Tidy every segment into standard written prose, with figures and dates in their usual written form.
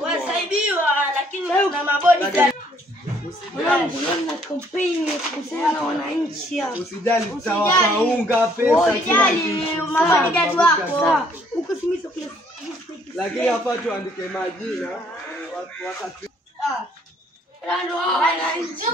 Wasaibiwa lakini na mabodi Mwanangu na kampeni kuhusiana na wananchi hapa. Usijali tutawaunga pesa. Usijali mabodi wako. Huko simisa kule. Lakini hapa tuandike majina wakati Rando wananchi.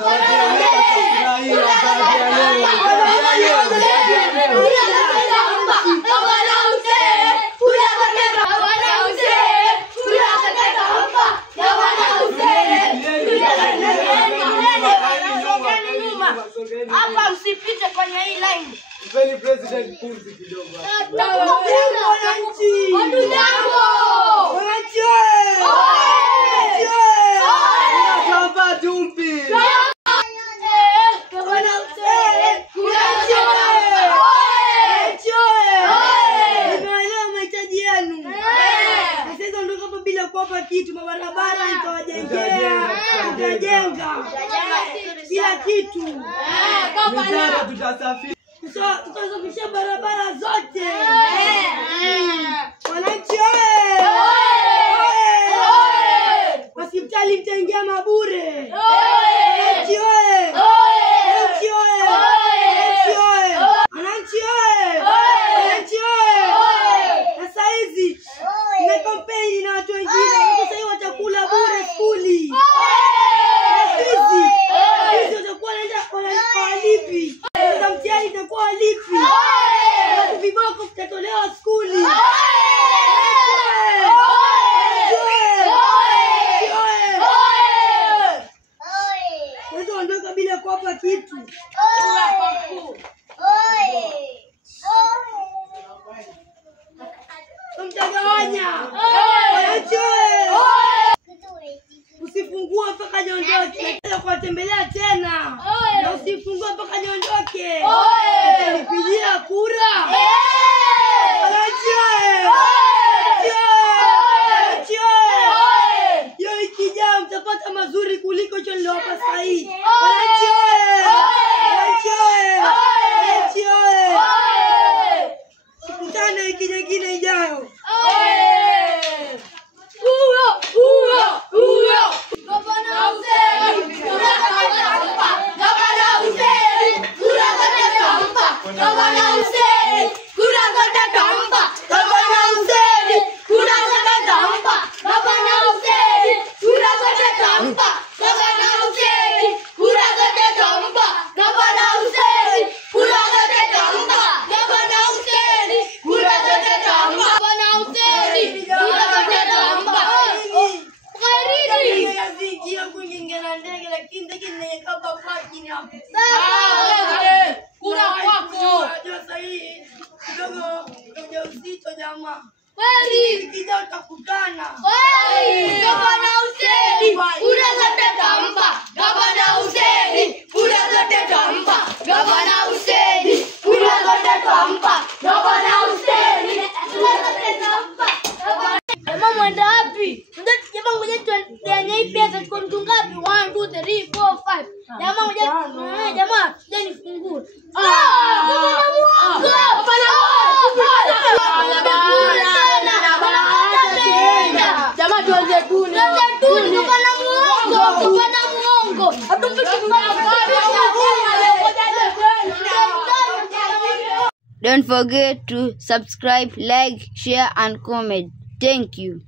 Hapa msipite kwenye hii line. Mpeni president pumzi kidogo. Wananchi. Wananchi. Hapa tumpi. Bila kuwapa kitu mabarabara nitawajengea, tutajenga kila kitu. Mitaro tutasafiri. Tutasafisha barabara zote. Wananchi oye! Hospitali mtaingia mabure. Wananchi oye! Wananchi oye! Wananchi oye! Wananchi oye! Wananchi oye! Sasa hizi na kampeni na watu wengine sasa hivi watakula bure skuli. Hizi watakuwa walipi. Sasa mtihani itakuwa walipi. Viboko vitatolewa skuli. Wewe ondoka bila kuwapa kitu. Mtagawanya. Usifungue mpaka niondoke. Kuwatembelea tena. Na usifungue mpaka niondoke. Nipigia kura. Yo ikijaa mtapata mazuri kuliko hicho niliwapa sasa hivi. Wananchi oye! Wananchi oye! Wananchi oye! Tukutane wiki nyingine ijayo. Don't forget to subscribe, like, share and comment. Thank you.